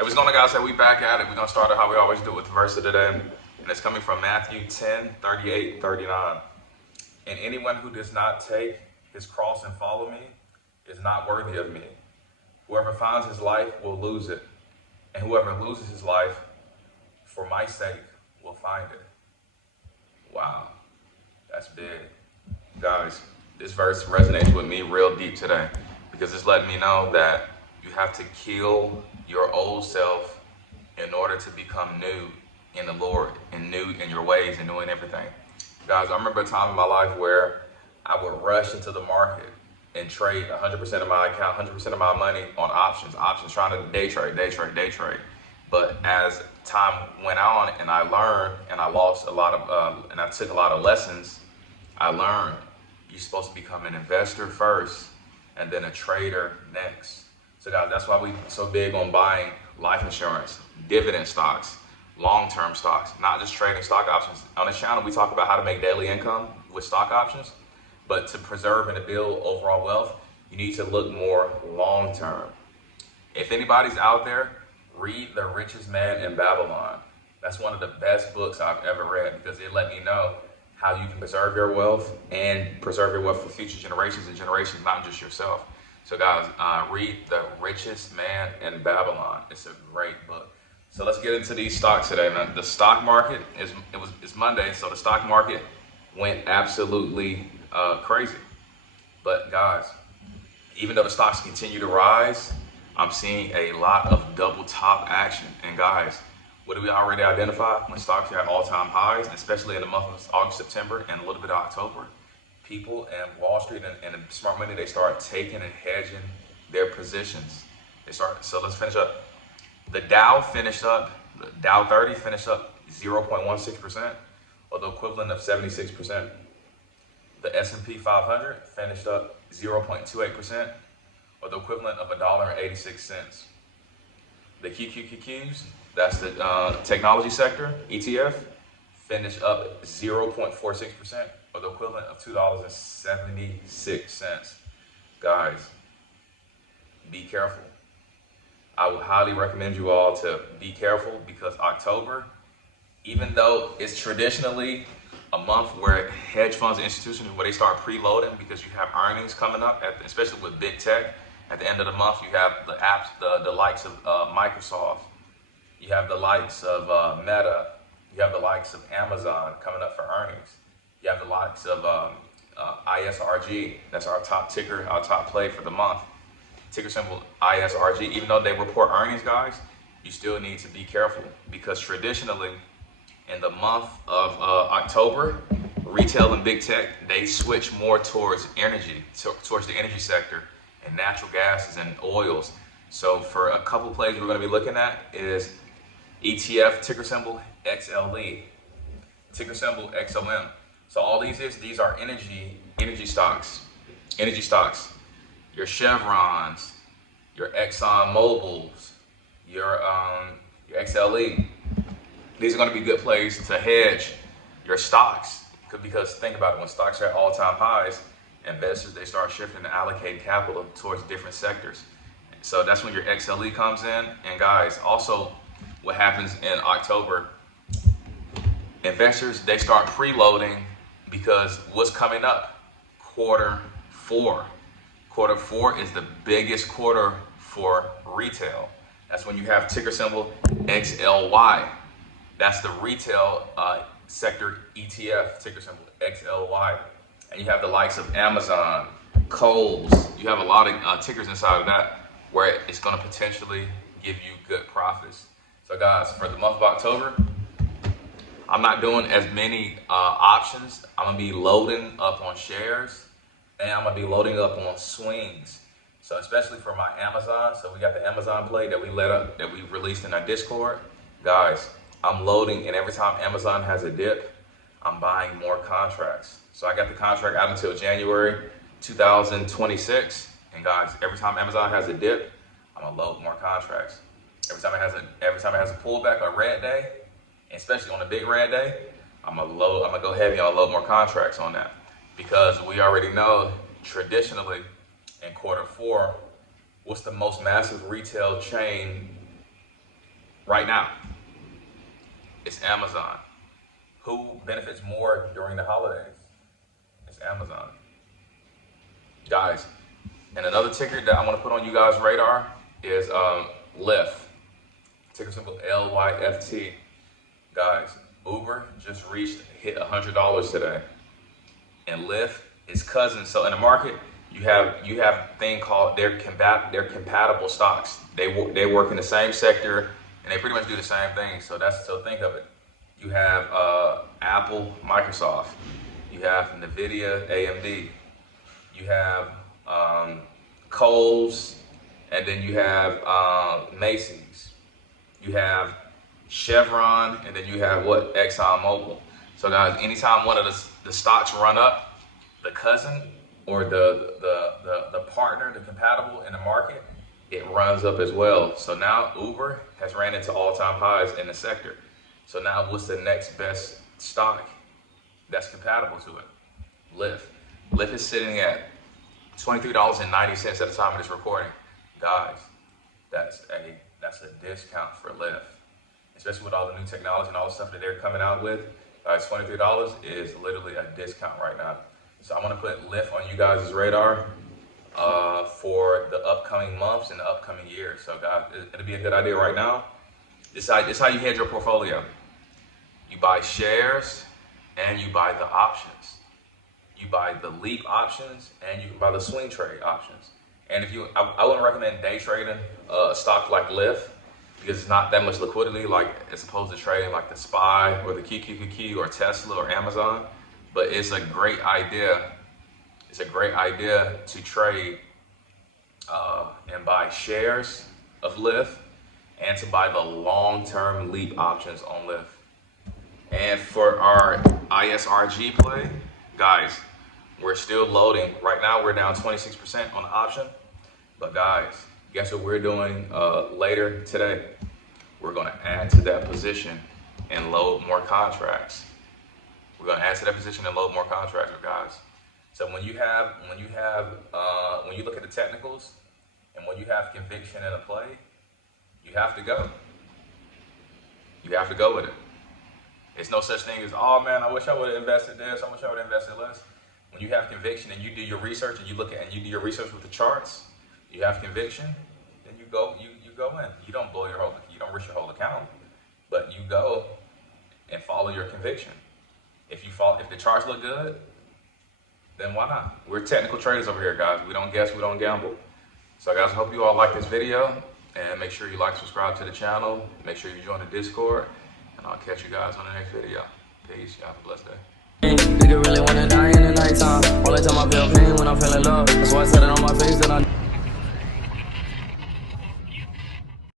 Hey, what's going on, guys? We back at it. We're going to start it how we always do with the verse of the day. And it's coming from Matthew 10:38-39. And anyone who does not take his cross and follow me is not worthy of me. Whoever finds his life will lose it. And whoever loses his life for my sake will find it. Wow, that's big. Guys, this verse resonates with me real deep today because it's letting me know that you have to kill your old self in order to become new in the Lord and new in your ways and doing everything. Guys, I remember a time in my life where I would rush into the market and trade 100% of my account, 100% of my money on options, trying to day trade. But as time went on and I learned and I lost a lot of, and I took a lot of lessons, I learned you're supposed to become an investor first and then a trader next. So guys, that's why we're so big on buying life insurance, dividend stocks, long-term stocks, not just trading stock options. On this channel, we talk about how to make daily income with stock options, but to preserve and to build overall wealth, you need to look more long-term. If anybody's out there, read The Richest Man in Babylon. That's one of the best books I've ever read because it let me know how you can preserve your wealth and preserve your wealth for future generations and generations, not just yourself. So guys, read The Richest Man in Babylon. It's a great book. So let's get into these stocks today, man. The stock market it's Monday, so the stock market went absolutely crazy. But guys, even though the stocks continue to rise, I'm seeing a lot of double top action. And guys, what do we already identify when stocks are at all-time highs, especially in the month of August, September, and a little bit of October? People and Wall Street and smart money, they start taking and hedging their positions. So let's finish up. The Dow 30 finished up 0.16%, or the equivalent of 76%. The S&P 500 finished up 0.28%, or the equivalent of $1.86. The QQQQs, that's the technology sector, ETF, finished up 0.46%, or the equivalent of $2.76. Guys, be careful. I would highly recommend you all to be careful because October, even though it's traditionally a month where hedge funds and institutions, where they start preloading because you have earnings coming up, especially with big tech. At the end of the month, you have the apps, the likes of Microsoft. You have the likes of Meta. You have the likes of Amazon coming up for earnings. You have the likes of ISRG. That's our top ticker, our top play for the month. Ticker symbol ISRG. Even though they report earnings, guys, you still need to be careful because traditionally in the month of October, retail and big tech, they switch more towards energy, towards the energy sector and natural gases and oils. So for a couple plays we're going to be looking at is ETF, ticker symbol XLE, ticker symbol XOM. So all these are energy stocks. Your Chevrons, your Exxon Mobils, your XLE. These are going to be good plays to hedge your stocks because think about it, when stocks are at all-time highs, investors, they start shifting and allocating capital towards different sectors. So that's when your XLE comes in. And guys, also what happens in October, investors, they start preloading because what's coming up? Quarter four. Quarter four is the biggest quarter for retail. That's when you have ticker symbol XLY. That's the retail sector ETF, ticker symbol XLY. And you have the likes of Amazon, Kohl's. You have a lot of tickers inside of that where it's going to potentially give you good profits. So guys, for the month of October, I'm not doing as many options. I'm going to be loading up on shares and I'm going to be loading up on swings. So especially for my Amazon. So we got the Amazon play that we released in our Discord. Guys, I'm loading, and every time Amazon has a dip, I'm buying more contracts. So I got the contract out until January 2026. And guys, every time Amazon has a dip, I'm gonna load more contracts. Every time it has a pullback, a red day, especially on a big red day, I'm gonna go heavy on load more contracts on that. Because we already know traditionally in quarter four, what's the most massive retail chain right now. It's Amazon. Who benefits more during the holidays? It's Amazon. Guys, and another ticker that I want to put on you guys' radar is Lyft. Ticker symbol LYFT. Guys, Uber just hit $100 today. And Lyft is cousin. So in the market, you have a thing called they're compatible stocks. They work in the same sector and they pretty much do the same thing. So think of it. You have Apple, Microsoft. You have Nvidia, AMD. You have Kohl's, and then you have Macy's. You have Chevron, and then you have what? ExxonMobil. So guys, anytime one of the stocks run up, the cousin or the partner, the compatible in the market, it runs up as well. So now Uber has ran into all-time highs in the sector. So now what's the next best stock that's compatible to it? Lyft. Lyft is sitting at $23.90 at the time of this recording. Guys, that's a discount for Lyft. Especially with all the new technology and all the stuff that they're coming out with. Guys, $23 is literally a discount right now. So I'm gonna put Lyft on you guys' radar for the upcoming months and the upcoming years. So guys, it'll be a good idea right now. This is how you hedge your portfolio. You buy shares and you buy the options. You buy the leap options and you buy the swing trade options. And I wouldn't recommend day trading a stock like Lyft because it's not that much liquidity like as opposed to trading like the SPY or the QQQQ or Tesla or Amazon. But it's a great idea. It's a great idea to trade and buy shares of Lyft and to buy the long-term leap options on Lyft. And for our ISRG play, guys, we're still loading. Right now, we're down 26% on the option. But guys, guess what we're doing later today? We're gonna add to that position and load more contracts. We're gonna add to that position and load more contracts, guys. So when you look at the technicals and when you have conviction in a play, you have to go. You have to go with it. It's no such thing as, oh man, I wish I would have invested this. I wish I would have invested less. When you have conviction and you do your research and you do your research with the charts, you have conviction, then you go in. You don't you don't risk your whole account, but you go and follow your conviction. If the charts look good, then why not? We're technical traders over here, guys. We don't guess, we don't gamble. So guys, I hope you all like this video and make sure you like, subscribe to the channel. Make sure you join the Discord and I'll catch you guys on the next video. Peace, y'all have a blessed day. Nigga really wanna die in the nighttime. All the time I feel pain when I'm feeling love. That's why I said it on my face that I